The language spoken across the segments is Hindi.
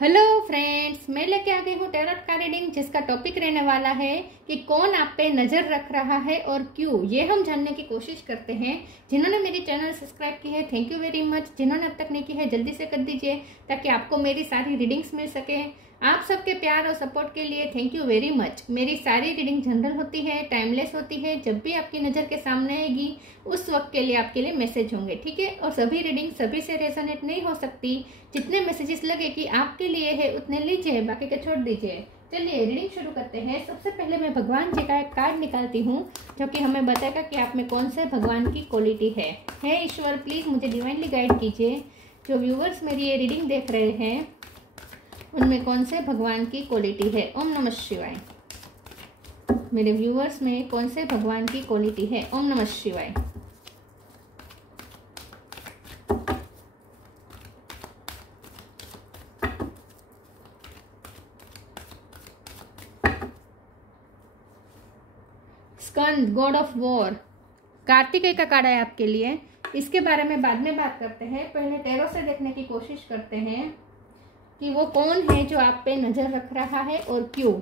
हेलो फ्रेंड्स, मैं लेके आ गई हूँ टैरोट का रीडिंग, जिसका टॉपिक रहने वाला है कि कौन आप पे नजर रख रहा है और क्यों। ये हम जानने की कोशिश करते हैं। जिन्होंने मेरी चैनल सब्सक्राइब की है, थैंक यू वेरी मच। जिन्होंने अब तक नहीं की है, जल्दी से कर दीजिए ताकि आपको मेरी सारी रीडिंग्स मिल सके। आप सबके प्यार और सपोर्ट के लिए थैंक यू वेरी मच। मेरी सारी रीडिंग जनरल होती है, टाइमलेस होती है। जब भी आपकी नज़र के सामने आएगी उस वक्त के लिए आपके लिए मैसेज होंगे, ठीक है। और सभी रीडिंग सभी से रेजोनेट नहीं हो सकती। जितने मैसेजेस लगे कि आपके लिए है उतने लीजिए, बाकी के छोड़ दीजिए। चलिए रीडिंग शुरू करते हैं। सबसे पहले मैं भगवान जी का एक कार्ड निकालती हूँ जो कि हमें बताएगा कि आप में कौन से भगवान की क्वालिटी है। हे ईश्वर, प्लीज़ मुझे डिवाइनली गाइड कीजिए। जो व्यूवर्स मेरी ये रीडिंग देख रहे हैं उनमें कौन से भगवान की क्वालिटी है। ओम नमः शिवाय। मेरे व्यूवर्स में कौन से भगवान की क्वालिटी है। ओम नमः शिवाय। स्कंद, गॉड ऑफ वॉर, कार्तिकेय का कार्ड है आपके लिए। इसके बारे में बाद में बात करते हैं। पहले टैरो से देखने की कोशिश करते हैं कि वो कौन है जो आप पे नजर रख रहा है और क्यों।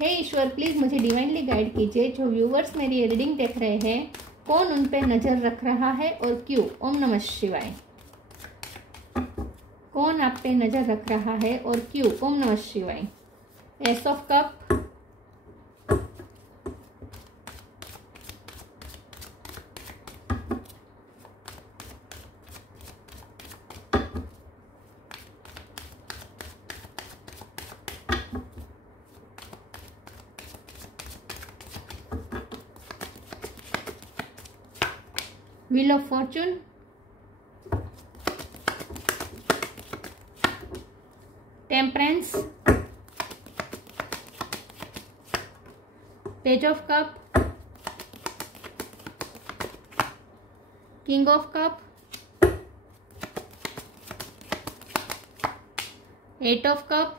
हे ईश्वर, प्लीज मुझे डिवाइनली गाइड कीजिए। जो व्यूवर्स मेरी ये रीडिंग देख रहे हैं, कौन उन पे नजर रख रहा है और क्यों। ओम नमः शिवाय। कौन आप पे नजर रख रहा है और क्यों। ओम नमः शिवाय। Ace of cup, wheel of fortune, temperance, page of cup, king of cup, eight of cup,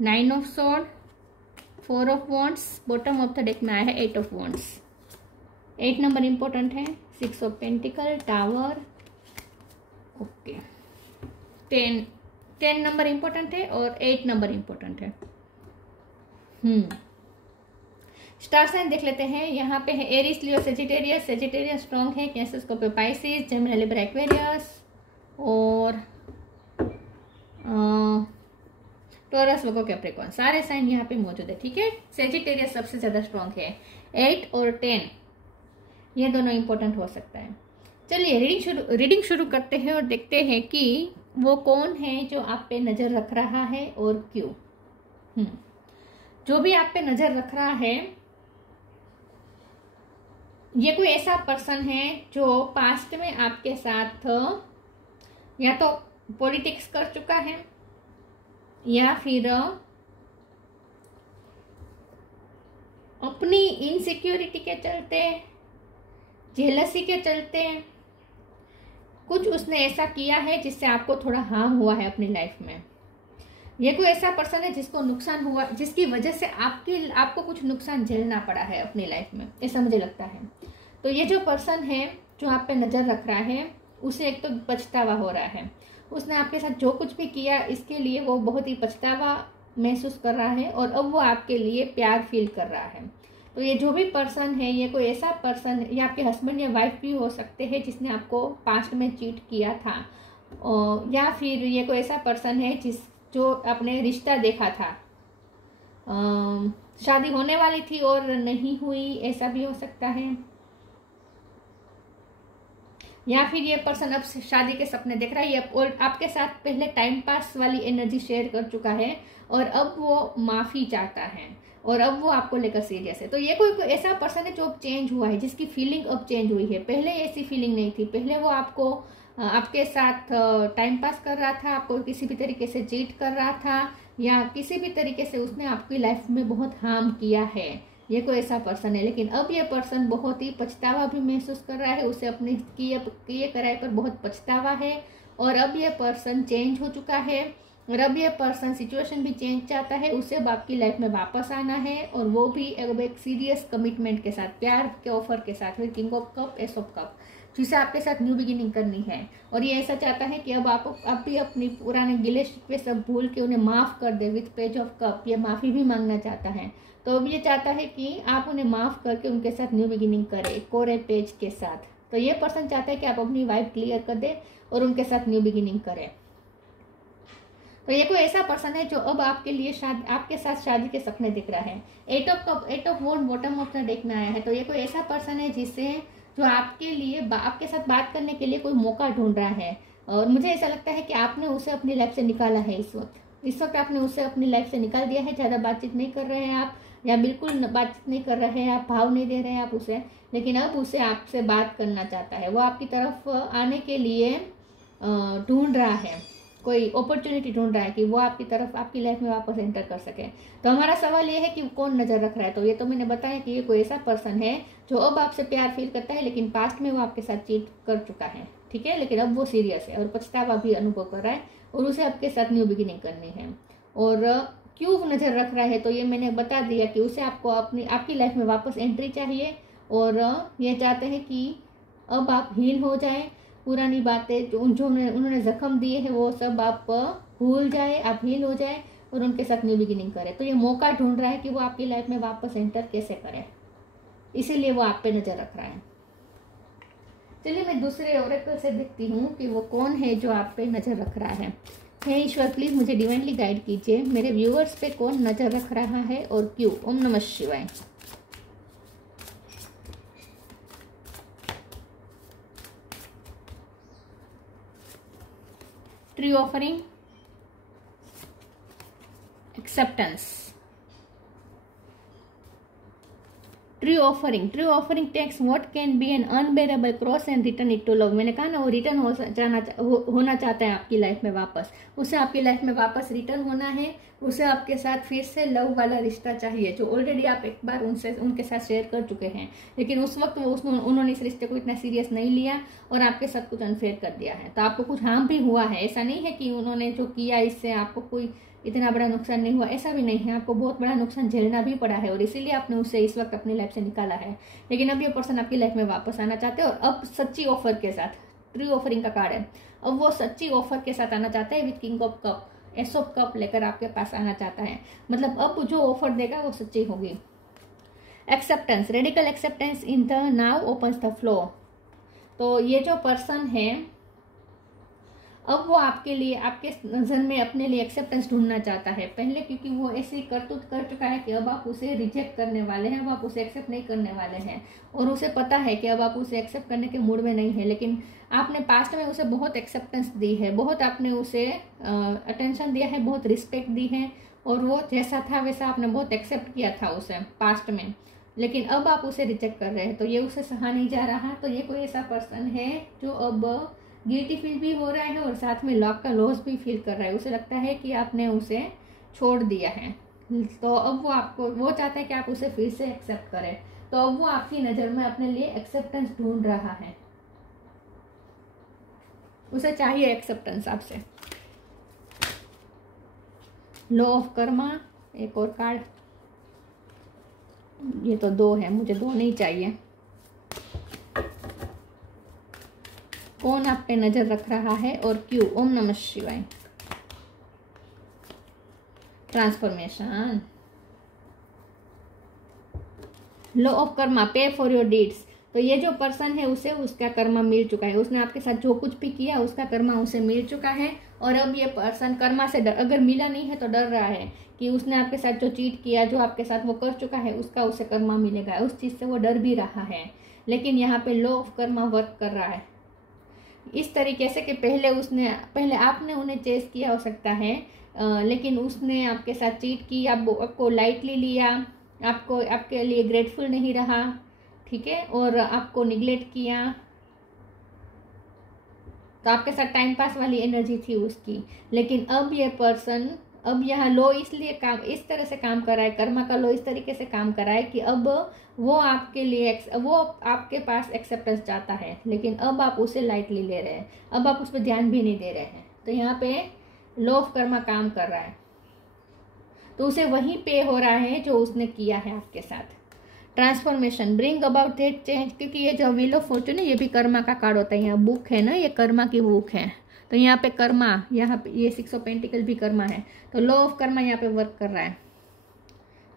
nine of sword, four of wands. Bottom of the deck में आया है eight of wands. 8 number important है। 6 of pentacle, tower, okay. 10 number important है और 8 नंबर इंपॉर्टेंट है। स्टार साइन देख लेते हैं। यहाँ पे है Aries, Leo, Sagittarius. Sagittarius strong है। Cancer, Scorpio, Pisces, Gemini, Libra, Aquarius और टॉरस, वर्गो, कैप्रिकॉर्न। सारे साइन यहाँ पे मौजूद है, ठीक है। सेजिटेरियस सबसे ज्यादा स्ट्रॉन्ग है। 8 और 10 ये दोनों इंपॉर्टेंट हो सकता है। चलिए रीडिंग शुरू करते हैं और देखते हैं कि वो कौन है जो आप पे नजर रख रहा है और क्यों। जो भी आप पे नजर रख रहा है, ये कोई ऐसा पर्सन है जो पास्ट में आपके साथ या तो पॉलिटिक्स कर चुका है या फिर अपनी इनसिक्योरिटी के चलते, जेलसी के चलते कुछ उसने ऐसा किया है जिससे आपको थोड़ा हार्म हुआ है अपनी लाइफ में। ये कोई ऐसा पर्सन है जिसको नुकसान हुआ, जिसकी वजह से आपको कुछ नुकसान झेलना पड़ा है अपनी लाइफ में, ऐसा मुझे लगता है। तो ये जो पर्सन है जो आप पे नजर रख रहा है, उसे एक तो पछतावा हो रहा है। उसने आपके साथ जो कुछ भी किया इसके लिए वो बहुत ही पछतावा महसूस कर रहा है और अब वो आपके लिए प्यार फील कर रहा है। तो ये जो भी पर्सन है, ये कोई ऐसा पर्सन, ये आपके हस्बैंड या वाइफ भी हो सकते हैं जिसने आपको पास्ट में चीट किया था, या फिर ये कोई ऐसा पर्सन है जो आपने रिश्ता देखा था, शादी होने वाली थी और नहीं हुई, ऐसा भी हो सकता है। या फिर ये पर्सन अब शादी के सपने देख रहा है और आपके साथ पहले टाइम पास वाली एनर्जी शेयर कर चुका है और अब वो माफी चाहता है और अब वो आपको लेकर सीरियस है। तो ये कोई ऐसा पर्सन है जो अब चेंज हुआ है, जिसकी फीलिंग अब चेंज हुई है। पहले ऐसी फीलिंग नहीं थी। पहले वो आपके साथ टाइम पास कर रहा था, आपको किसी भी तरीके से चीट कर रहा था या किसी भी तरीके से उसने आपकी लाइफ में बहुत हार्म किया है। ये कोई ऐसा पर्सन है। लेकिन अब ये पर्सन बहुत ही पछतावा भी महसूस कर रहा है। उसे अपने किए कराए पर बहुत पछतावा है और अब ये पर्सन चेंज हो चुका है और अब ये पर्सन सिचुएशन भी चेंज चाहता है। उसे अब आपकी लाइफ में वापस आना है और वो भी अब एक सीरियस कमिटमेंट के साथ, प्यार के ऑफर के साथ। King of cup, S of cup, जिसे आपके साथ न्यू बिगिनिंग करनी है। और ये ऐसा चाहता है कि अब आप भी अपनी पुराने गिले शिकवे सब भूल के उन्हें माफ़ कर दे विथ पेज ऑफ कप। ये माफ़ी भी मांगना चाहता है। तो अब ये चाहता है कि आप उन्हें माफ़ करके उनके साथ न्यू बिगिनिंग करें कोरे पेज के साथ। तो ये पर्सन चाहता है कि आप अपनी वाइब क्लियर कर दें और उनके साथ न्यू बिगिनिंग करें। तो ये कोई ऐसा पर्सन है जो अब आपके लिए आपके साथ शादी के सपने दिख रहा है। Eight of wand bottom of the deck में आया है। तो ये कोई ऐसा पर्सन है जिससे जो आपके लिए आपके साथ बात करने के लिए कोई मौका ढूंढ रहा है। और मुझे ऐसा लगता है कि आपने उसे अपनी लाइफ से निकाला है। इस वक्त आपने उसे अपनी लाइफ से निकाल दिया है। ज़्यादा बातचीत नहीं कर रहे हैं आप, या बिल्कुल बातचीत नहीं कर रहे हैं आप, भाव नहीं दे रहे हैं आप उसे। लेकिन अब उसे आपसे बात करना चाहता है। वो आपकी तरफ आने के लिए ढूंढ रहा है, कोई अपॉर्चुनिटी ढूंढ रहा है कि वो आपकी तरफ आपकी लाइफ में वापस एंटर कर सके। तो हमारा सवाल ये है कि कौन नज़र रख रहा है। तो ये तो मैंने बताया कि ये कोई ऐसा पर्सन है जो अब आपसे प्यार फील करता है, लेकिन पास्ट में वो आपके साथ चीट कर चुका है, ठीक है। लेकिन अब वो सीरियस है और पछतावा भी अनुभव कर रहा है और उसे आपके साथ न्यू बिगिनिंग करनी है। और क्यों नज़र रख रहा है, तो ये मैंने बता दिया कि उसे आपको आपकी लाइफ में वापस एंट्री चाहिए। और ये चाहते हैं कि अब आप हील हो जाए, पुरानी बातें जो उन्होंने जख्म दिए हैं वो सब आप भूल जाए, आप हील हो जाए और उनके साथ न्यू बिगिनिंग करें। तो ये मौका ढूंढ रहा है कि वो आपकी लाइफ में वापस एंटर कैसे करे, इसीलिए वो आप पे नज़र रख रहा है। चलिए मैं दूसरे ओरेकल से देखती हूँ कि वो कौन है जो आप पे नज़र रख रहा है। हे ईश्वर, प्लीज़ मुझे डिवाइनली गाइड कीजिए, मेरे व्यूअर्स पे कौन नज़र रख रहा है और क्यों। ओम नमः शिवाय। Tree offering, acceptance. Tree offering takes what can be an unbearable cross and return it to love. मैंने कहा ना, वो रिटर्न होना चाहता है आपकी लाइफ में वापस। उसे आपकी लाइफ में वापस रिटर्न होना है। उसे आपके साथ फिर से लव वाला रिश्ता चाहिए जो ऑलरेडी आप एक बार उनके साथ शेयर कर चुके हैं, लेकिन उस वक्त उन्होंने इस रिश्ते को इतना सीरियस नहीं लिया और आपके साथ कुछ अनफेयर कर दिया है। तो आपको कुछ हार्म भी हुआ है। ऐसा नहीं है कि उन्होंने जो किया इससे आपको कोई इतना बड़ा नुकसान नहीं हुआ, ऐसा भी नहीं है। आपको बहुत बड़ा नुकसान झेलना भी पड़ा है और इसीलिए आपने उसे इस वक्त अपनी लाइफ से निकाला है। लेकिन अब ये पर्सन आपकी लाइफ में वापस आना चाहते हैं और अब सच्ची ऑफर के साथ। ट्री ऑफरिंग का कार्ड है। अब वो सच्ची ऑफर के साथ आना चाहता है with king of cup, S of cup लेकर आपके पास आना चाहता है। मतलब अब जो ऑफर देगा वो सच्ची होगी। Acceptance, radical acceptance in the now opens the flow. तो ये जो पर्सन है अब वो आपके लिए, आपके नज़र में अपने लिए एक्सेप्टेंस ढूंढना चाहता है। पहले क्योंकि वो ऐसी करतूत कर चुका है कि अब आप उसे रिजेक्ट करने वाले हैं, अब आप उसे एक्सेप्ट नहीं करने वाले हैं और उसे पता है कि अब आप उसे एक्सेप्ट करने के मूड में नहीं है। लेकिन आपने पास्ट में उसे बहुत एक्सेप्टेंस दी है, बहुत आपने उसे अटेंशन दिया है, बहुत रिस्पेक्ट दी है और वो जैसा था वैसा आपने बहुत एक्सेप्ट किया था उसे पास्ट में। लेकिन अब आप उसे रिजेक्ट कर रहे हैं तो ये उसे सहा नहीं जा रहा। तो ये कोई ऐसा पर्सन है जो अब गिल्टी फील भी हो रहा है और साथ में लॉक का लॉस भी फील कर रहा है। उसे लगता है कि आपने उसे छोड़ दिया है। तो अब वो चाहता है कि आप उसे फिर से एक्सेप्ट करें। तो अब वो आपकी नज़र में अपने लिए एक्सेप्टेंस ढूंढ रहा है। उसे चाहिए एक्सेप्टेंस आपसे। लॉ ऑफ कर्मा, एक और कार्ड। ये तो 2 है, मुझे 2 नहीं चाहिए। कौन आप पे नजर रख रहा है और क्यों। ओम नमः शिवाय। ट्रांसफॉर्मेशन, लॉ ऑफ कर्मा, पे फॉर योर डीड्स। तो ये जो पर्सन है उसे उसका कर्मा मिल चुका है। उसने आपके साथ जो कुछ भी किया उसका कर्मा उसे मिल चुका है। और अब ये पर्सन कर्मा से अगर मिला नहीं है तो डर रहा है कि उसने आपके साथ जो चीट किया, जो आपके साथ वो कर चुका है, उसका उसे कर्मा मिलेगा। उस चीज़ से वो डर भी रहा है। लेकिन यहाँ पे लॉ ऑफ कर्मा वर्क कर रहा है इस तरीके से कि पहले आपने उन्हें चेस किया हो सकता है, लेकिन उसने आपके साथ चीट की, आपको लाइटली लिया, आपके लिए ग्रेटफुल नहीं रहा, ठीक है, और आपको निगलेक्ट किया। तो आपके साथ टाइम पास वाली एनर्जी थी उसकी। लेकिन अब ये पर्सन, अब यहाँ लो इसलिए इस तरह से काम कर रहा है, कर्मा का लो इस तरीके से काम कर रहा है कि अब वो आपके लिए, वो आपके पास एक्सेप्टेंस चाहता है, लेकिन अब आप उसे लाइटली ले रहे हैं, अब आप उस पर ध्यान भी नहीं दे रहे हैं। तो यहाँ पे लॉ ऑफ कर्मा काम कर रहा है। तो उसे वही पे हो रहा है जो उसने किया है आपके साथ, transformation, bring about that change, क्योंकि ये जो व्हील ऑफ फॉर्चून है ये भी कर्मा का कार्ड होता है। यहाँ बुक है ना, ये कर्मा की बुक है, तो यहाँ पे कर्मा, यहाँ पे ये 6 ऑफ पेंटिकल भी कर्मा है, तो लॉ ऑफ कर्मा यहाँ पे वर्क कर रहा है,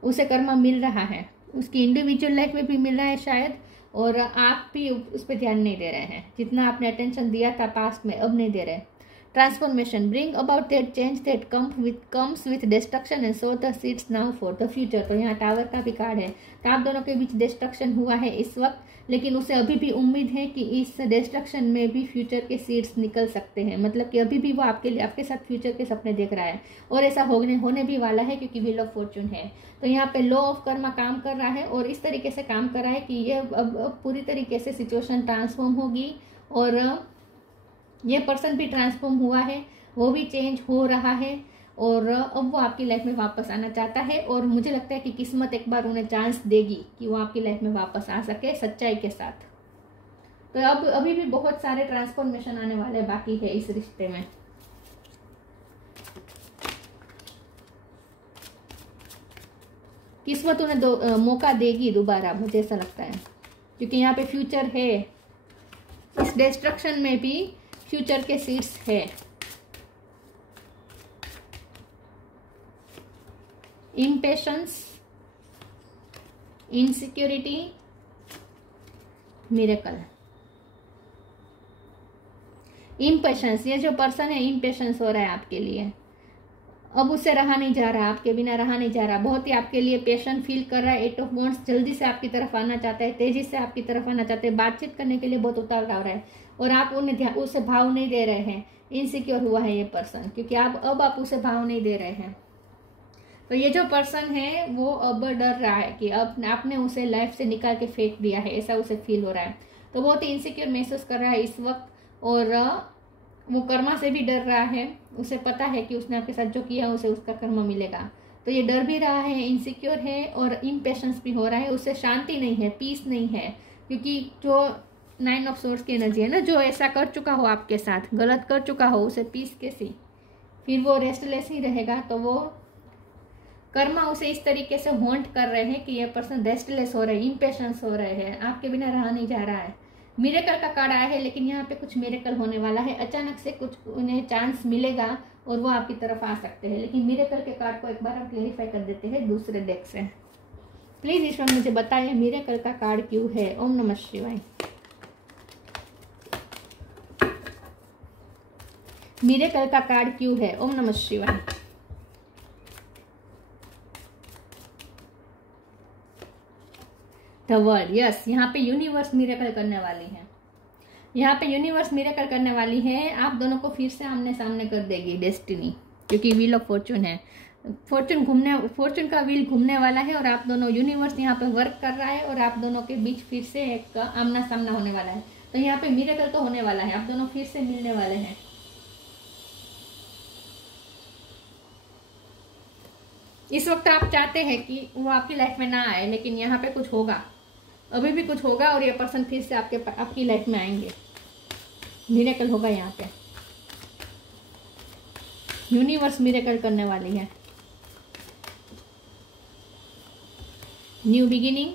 उसे कर्मा मिल रहा है, उसकी इंडिविजुअल लाइफ में भी मिल रहा है शायद, और आप भी उस पर ध्यान नहीं दे रहे हैं, जितना आपने अटेंशन दिया था पास्ट में अब नहीं दे रहे। Transformation, bring about that change that comes with destruction and so the seeds now for the future. तो यहाँ टावर का भी कार्ड है, तो आप दोनों के बीच डिस्ट्रक्शन हुआ है इस वक्त, लेकिन उसे अभी भी उम्मीद है कि इस डिस्ट्रक्शन में भी फ्यूचर के सीड्स निकल सकते हैं, मतलब कि अभी भी वो आपके लिए आपके साथ फ्यूचर के सपने देख रहा है, और ऐसा होने भी वाला है क्योंकि व्हील ऑफ फॉर्चून है। तो यहाँ पे लॉ ऑफ कर्मा काम कर रहा है, और इस तरीके से काम कर रहा है कि ये अब पूरी तरीके से सिचुएशन ट्रांसफॉर्म होगी, और ये पर्सन भी ट्रांसफॉर्म हुआ है, वो भी चेंज हो रहा है, और अब वो आपकी लाइफ में वापस आना चाहता है, और मुझे लगता है कि किस्मत एक बार उन्हें चांस देगी कि वो आपकी लाइफ में वापस आ सके सच्चाई के साथ। तो अब अभी भी बहुत सारे ट्रांसफॉर्मेशन आने वाले बाकी है इस रिश्ते में। किस्मत उन्हें मौका देगी दोबारा, मुझे ऐसा लगता है, क्योंकि यहाँ पे फ्यूचर है, इस डिस्ट्रक्शन में भी फ्यूचर के सीड्स है। Impatience, insecurity, miracle. इम्पेशंस, ये जो पर्सन है इम्पेशंस हो रहा है आपके लिए, अब उससे रहा नहीं जा रहा, आपके बिना रहा नहीं जा रहा, बहुत ही आपके लिए पेशेंट फील कर रहा है। 8 ऑफ वॉन्ड्स, जल्दी से आपकी तरफ आना चाहता है, तेजी से आपकी तरफ आना चाहते हैं, बातचीत करने के लिए बहुत उतावला हो रहा है, और आप उन्हें उसे भाव नहीं दे रहे हैं। इनसिक्योर हुआ है ये पर्सन, क्योंकि अब आप उसे भाव नहीं दे रहे हैं। तो ये जो पर्सन है वो अब डर रहा है कि अब आपने उसे लाइफ से निकाल के फेंक दिया है, ऐसा उसे फील हो रहा है। तो बहुत ही इनसिक्योर महसूस कर रहा है इस वक्त, और वो कर्मा से भी डर रहा है, उसे पता है कि उसने आपके साथ जो किया उसे उसका कर्मा मिलेगा। तो ये डर भी रहा है, इनसिक्योर है, और इम्पेशंस भी हो रहा है, उसे शांति नहीं है, पीस नहीं है, क्योंकि जो 9 ऑफ सोर्ड्स की एनर्जी है ना, जो ऐसा कर चुका हो आपके साथ, गलत कर चुका हो, उसे पीस के सी फिर वो रेस्टलेस ही रहेगा। तो वो कर्मा उसे इस तरीके से हॉन्ट कर रहे हैं कि ये पर्सन रेस्टलेस हो रहे हैं, इम्पेशंस हो रहे हैं, आपके बिना रहा नहीं जा रहा है। मिरेकल का कार्ड आया है, लेकिन यहाँ पे कुछ मिरेकल होने वाला है, अचानक से कुछ उन्हें चांस मिलेगा और वो आपकी तरफ आ सकते हैं। लेकिन मिरेकल के कार्ड को एक बार हम क्लेरिफाई कर देते हैं दूसरे डेक से। प्लीज ईश्वर मुझे बताइए मिरेकल का कार्ड क्यों है। ओम नमः शिवाय। मिरेकल का कार्ड क्यों है? ओम नमः शिवाय। द वर्ल्ड, यस, यहाँ पे यूनिवर्स मिरेकल करने वाली है, यहाँ पे यूनिवर्स मिरेकल करने वाली है। आप दोनों को फिर से आमने सामने कर देगी डेस्टिनी, क्योंकि व्हील ऑफ फॉर्चून है, फॉर्चून का व्हील घूमने वाला है, और आप दोनों, यूनिवर्स यहाँ पे वर्क कर रहा है, और आप दोनों के बीच फिर से एक आमना सामना होने वाला है। तो यहाँ पे मिरेकल तो होने वाला है, आप दोनों फिर से मिलने वाले हैं। इस वक्त आप चाहते हैं कि वो आपकी लाइफ में ना आए, लेकिन यहाँ पे कुछ होगा, अभी भी कुछ होगा, और ये पर्सन फिर से आपकी लाइफ में आएंगे। मिरेकल होगा यहाँ पे, यूनिवर्स मिरेकल करने वाली है। New beginning,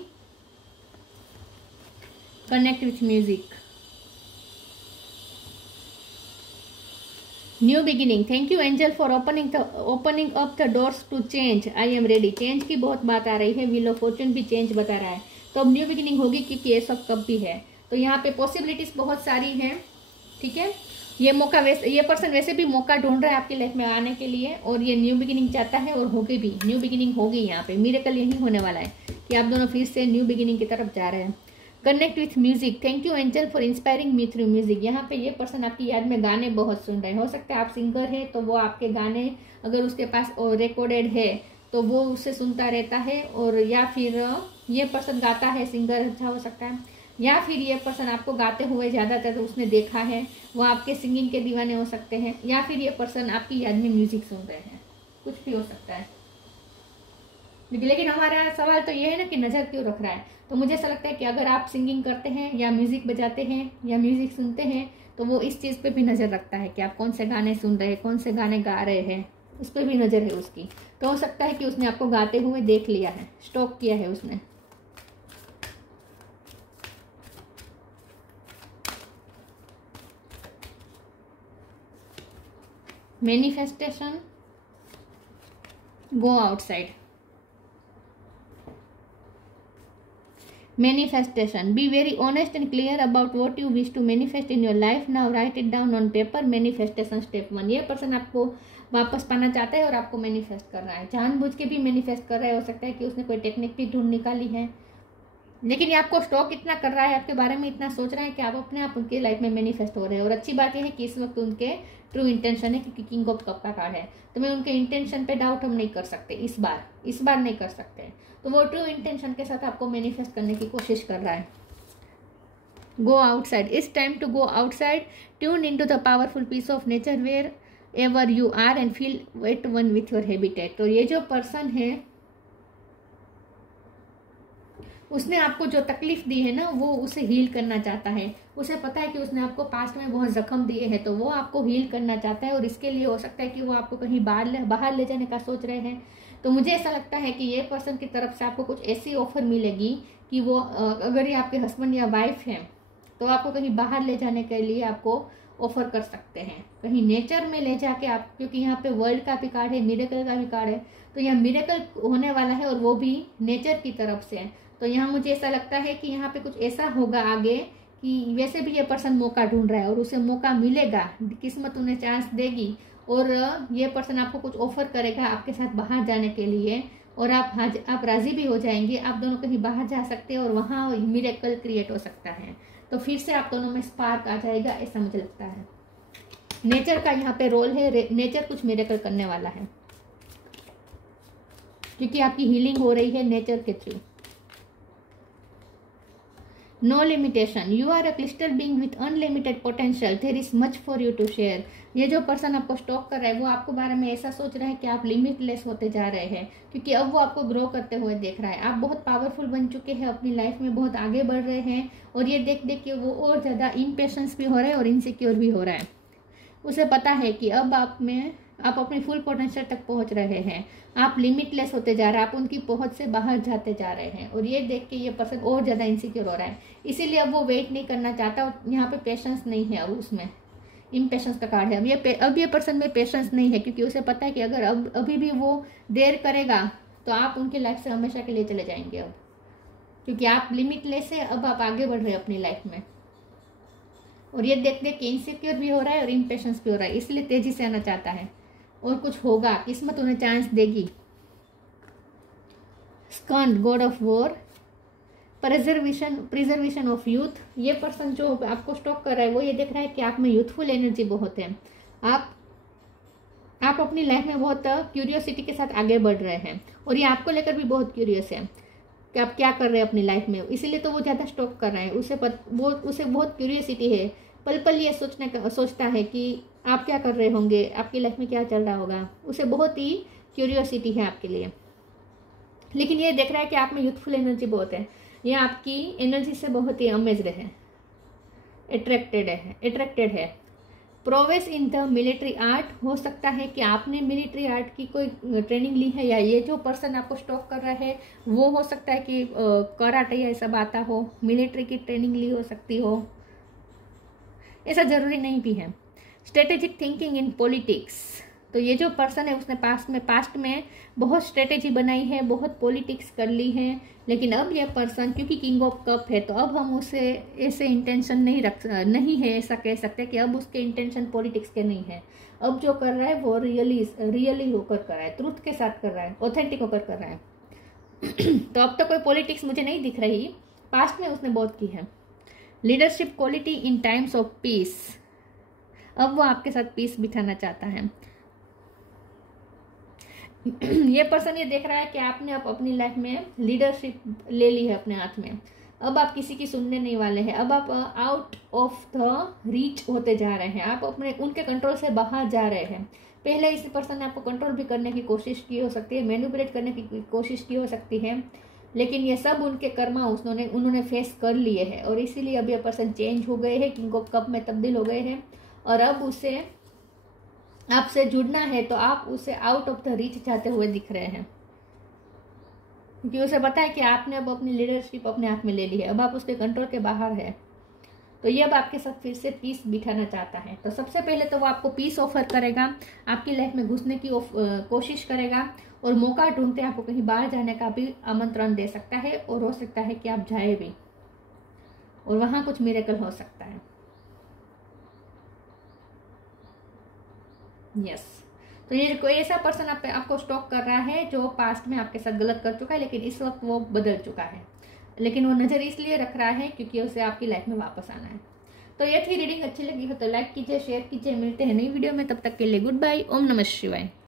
connect with music, new beginning. Thank you angel for opening up the doors to change. I am ready. Change की बहुत बात आ रही है, व्हील ऑफ फॉर्चून भी चेंज बता रहा है, तो अब न्यू बिगिनिंग होगी, क्योंकि ये सब कब भी है। तो यहाँ पे पॉसिबिलिटीज बहुत सारी हैं, ठीक है। ये मौका ये पर्सन वैसे भी मौका ढूंढ रहा है आपकी लाइफ में आने के लिए, और ये न्यू बिगिनिंग चाहता है, और होगी भी, न्यू बिगिनिंग होगी। यहाँ पे मिरेकल यही होने वाला है कि आप दोनों फिर से न्यू बिगिनिंग की तरफ जा रहे हैं। Connect with music. Thank you angel for inspiring me through music. यहाँ पे ये पर्सन आपकी याद में गाने बहुत सुन रहे हैं, हो सकता है आप सिंगर है तो वो आपके गाने अगर उसके पास रिकॉर्डेड है तो वो उससे सुनता रहता है, और या फिर ये पर्सन गाता है, सिंगर अच्छा हो सकता है, या फिर ये पर्सन आपको गाते हुए ज़्यादातर तो उसने देखा है, वो आपके सिंगिंग के दीवाने हो सकते हैं, या फिर ये पर्सन आपकी याद में म्यूजिक सुन रहे हैं, कुछ भी हो सकता है। लेकिन हमारा सवाल तो ये है ना कि नज़र क्यों रख रहा है। तो मुझे ऐसा लगता है कि अगर आप सिंगिंग करते हैं या म्यूजिक बजाते हैं या म्यूजिक सुनते हैं तो वो इस चीज़ पे भी नज़र रखता है कि आप कौन से गाने सुन रहे हैं, कौन से गाने गा रहे हैं, उस पर भी नज़र है उसकी। तो हो सकता है कि उसने आपको गाते हुए देख लिया है, स्टॉक किया है उसने। Manifestation, go outside. Manifestation, be very honest and clear about what you wish to manifest in your life, now write it down on paper. Manifestation step 1। ये पर्सन आपको वापस पाना चाहता है और आपको मैनिफेस्ट कर रहा है, जानबूझ के भी मैनिफेस्ट कर रहा है। हो सकता है कि उसने कोई टेक्निक भी ढूंढ निकाली है, लेकिन ये आपको स्टॉक इतना कर रहा है, आपके बारे में इतना सोच रहा है कि आप अपने आप उनकी लाइफ में मैनिफेस्ट हो रहे हैं। और अच्छी बात यह है कि इस वक्त उनके ट्रू इंटेंशन है, क्योंकि किंग ऑफ कप का कार्ड है, तो मैं उनके इंटेंशन पे डाउट हम नहीं कर सकते इस बार नहीं कर सकते। तो वो ट्रू इंटेंशन के साथ आपको मैनिफेस्ट करने की कोशिश कर रहा है। Go outside, it's time to go outside, tune into the powerful peace of nature wherever you are and feel at one with your habitat. तो ये जो पर्सन है उसने आपको जो तकलीफ दी है ना, वो उसे हील करना चाहता है। उसे पता है कि उसने आपको पास्ट में बहुत जख्म दिए हैं, तो वो आपको हील करना चाहता है। और इसके लिए हो सकता है कि वो आपको कहीं बाहर ले जाने का सोच रहे हैं। तो मुझे ऐसा लगता है कि ये पर्सन की तरफ से आपको कुछ ऐसी ऑफर मिलेगी कि वो अगर ये आपके हस्बैंड या वाइफ हैं तो आपको कहीं बाहर ले जाने के लिए आपको ऑफर कर सकते हैं, कहीं नेचर में ले जाके आप, क्योंकि यहाँ पे वर्ल्ड का भी कार्ड है, मिरेकल का भी कार्ड है, तो यहाँ मिरेकल होने वाला है और वो भी नेचर की तरफ से है। तो यहाँ मुझे ऐसा लगता है कि यहाँ पे कुछ ऐसा होगा आगे कि वैसे भी ये पर्सन मौका ढूंढ रहा है और उसे मौका मिलेगा, किस्मत उन्हें चांस देगी और ये पर्सन आपको कुछ ऑफर करेगा आपके साथ बाहर जाने के लिए और आप राजी भी हो जाएंगे। आप दोनों कहीं बाहर जा सकते हैं और वहाँ मिरेकल क्रिएट हो सकता है। तो फिर से आप दोनों में स्पार्क आ जाएगा, ऐसा मुझे लगता है। नेचर का यहाँ पे रोल है, नेचर कुछ मिरेकल करने वाला है क्योंकि आपकी हीलिंग हो रही है नेचर के थ्रू। No limitation, you are a crystal being with unlimited potential, there is much for you to share. ये जो पर्सन आपको स्टॉक कर रहा है वो आपको बारे में ऐसा सोच रहा है कि आप लिमिटलेस होते जा रहे हैं, क्योंकि अब वो आपको ग्रो करते हुए देख रहा है। आप बहुत पावरफुल बन चुके हैं, अपनी लाइफ में बहुत आगे बढ़ रहे हैं और ये देख देख के वो और ज़्यादा इम्पेशेंस भी हो रहा है और इनसिक्योर भी हो रहा है। उसे पता है कि अब आप अपनी फुल पोटेंशियल तक पहुंच रहे हैं, आप लिमिटलेस होते जा रहे हैं, आप उनकी पहुंच से बाहर जाते जा रहे हैं और ये देख के ये पर्सन और ज़्यादा इनसिक्योर हो रहा है। इसीलिए अब वो वेट नहीं करना चाहता और यहाँ पे पेशेंस नहीं है। अब उसमें इम्पेशेंस का कार्ड है। अब ये पर्सन में पेशेंस नहीं है, क्योंकि उसे पता है कि अगर अभी भी वो देर करेगा तो आप उनकी लाइफ से हमेशा के लिए चले जाएंगे। अब क्योंकि आप लिमिटलेस है, अब आप आगे बढ़ रहे हैं अपनी लाइफ में और ये देख देख के इनसिक्योर भी हो रहा है और इम्पेशेंस भी हो रहा है, इसलिए तेजी से आना चाहता है और कुछ होगा, किस्मत उन्हें चांस देगी। Skanda, god of war, preservation of youth. ये पर्सन जो आपको स्टॉक कर रहा है वो ये देख रहा है कि आप में यूथफुल एनर्जी बहुत है, आप अपनी लाइफ में बहुत क्यूरियोसिटी के साथ आगे बढ़ रहे हैं और ये आपको लेकर भी बहुत क्यूरियस है कि आप क्या कर रहे हैं अपनी लाइफ में, इसीलिए तो वो ज़्यादा स्टॉक कर रहे हैं। उसे बहुत क्यूरियोसिटी है, पल पल ये सोचता है कि आप क्या कर रहे होंगे, आपकी लाइफ में क्या चल रहा होगा, उसे बहुत ही क्यूरियोसिटी है आपके लिए। लेकिन ये देख रहा है कि आप में यूथफुल एनर्जी बहुत है, ये आपकी एनर्जी से बहुत ही अमेज्ड है, अट्रैक्टेड है। Prowess in the military art, हो सकता है कि आपने मिलिट्री आर्ट की कोई ट्रेनिंग ली है या ये जो पर्सन आपको स्टॉक कर रहा है वो हो सकता है कि कराटे या सब आता हो, मिलिट्री की ट्रेनिंग ली हो सकती हो, ऐसा जरूरी नहीं भी है। स्ट्रेटेजिक थिंकिंग इन पॉलिटिक्स, तो ये जो पर्सन है उसने पास्ट में बहुत स्ट्रेटेजी बनाई है, बहुत पॉलिटिक्स कर ली है, लेकिन अब ये पर्सन क्योंकि किंग ऑफ कप है तो अब हम उसे ऐसे इंटेंशन नहीं है, ऐसा कह सकते कि अब उसके इंटेंशन पॉलिटिक्स के नहीं है। अब जो कर रहा है वो रियली होकर कर रहा है, ट्रूथ के साथ कर रहा है, ऑथेंटिक होकर कर रहा है। तो अब तो कोई पॉलिटिक्स मुझे नहीं दिख रही, पास्ट में उसने बहुत की है। Leadership quality in times of peace, अब वो आपके साथ पीस बिठाना चाहता है। ये पर्सन ये देख रहा है कि आपने अब अपनी लाइफ में लीडरशिप ले ली है अपने हाथ में, अब आप किसी की सुनने नहीं वाले हैं, अब आप आउट ऑफ द रीच होते जा रहे हैं, आप अपने उनके कंट्रोल से बाहर जा रहे हैं। पहले इस पर्सन ने आपको कंट्रोल भी करने की कोशिश की हो सकती है, मैनिपुलेट करने की कोशिश की हो सकती है, लेकिन ये सब उनके कर्मा उन्होंने फेस कर लिए हैं और इसीलिए अब ये पर्सन चेंज हो गए हैं, किंग ऑफ कप में तब्दील हो गए हैं और अब उसे आपसे जुड़ना है तो आप उसे आउट ऑफ द रीच जाते हुए दिख रहे हैं, क्योंकि उसे पता है कि आपने अब अपनी लीडरशिप अपने हाथ में ले ली है, अब आप उसके कंट्रोल के बाहर है। तो ये अब आपके साथ फिर से पीस बिठाना चाहता है। तो सबसे पहले तो वो आपको पीस ऑफर करेगा, आपकी लाइफ में घुसने की कोशिश करेगा और मौका ढूंढते आपको कहीं बाहर जाने का भी आमंत्रण दे सकता है और हो सकता है कि आप जाए भी और वहां कुछ मिरेकल हो सकता है। यस, तो ये कोई ऐसा पर्सन आपको स्टॉक कर रहा है जो पास्ट में आपके साथ गलत कर चुका है, लेकिन इस वक्त वो बदल चुका है, लेकिन वो नजर इसलिए रख रहा है क्योंकि उसे आपकी लाइफ में वापस आना है। तो ये थी रीडिंग। अच्छी लगी हो तो लाइक कीजिए, शेयर कीजिए। मिलते हैं नई वीडियो में, तब तक के लिए गुड बाय। ओम नमः शिवाय।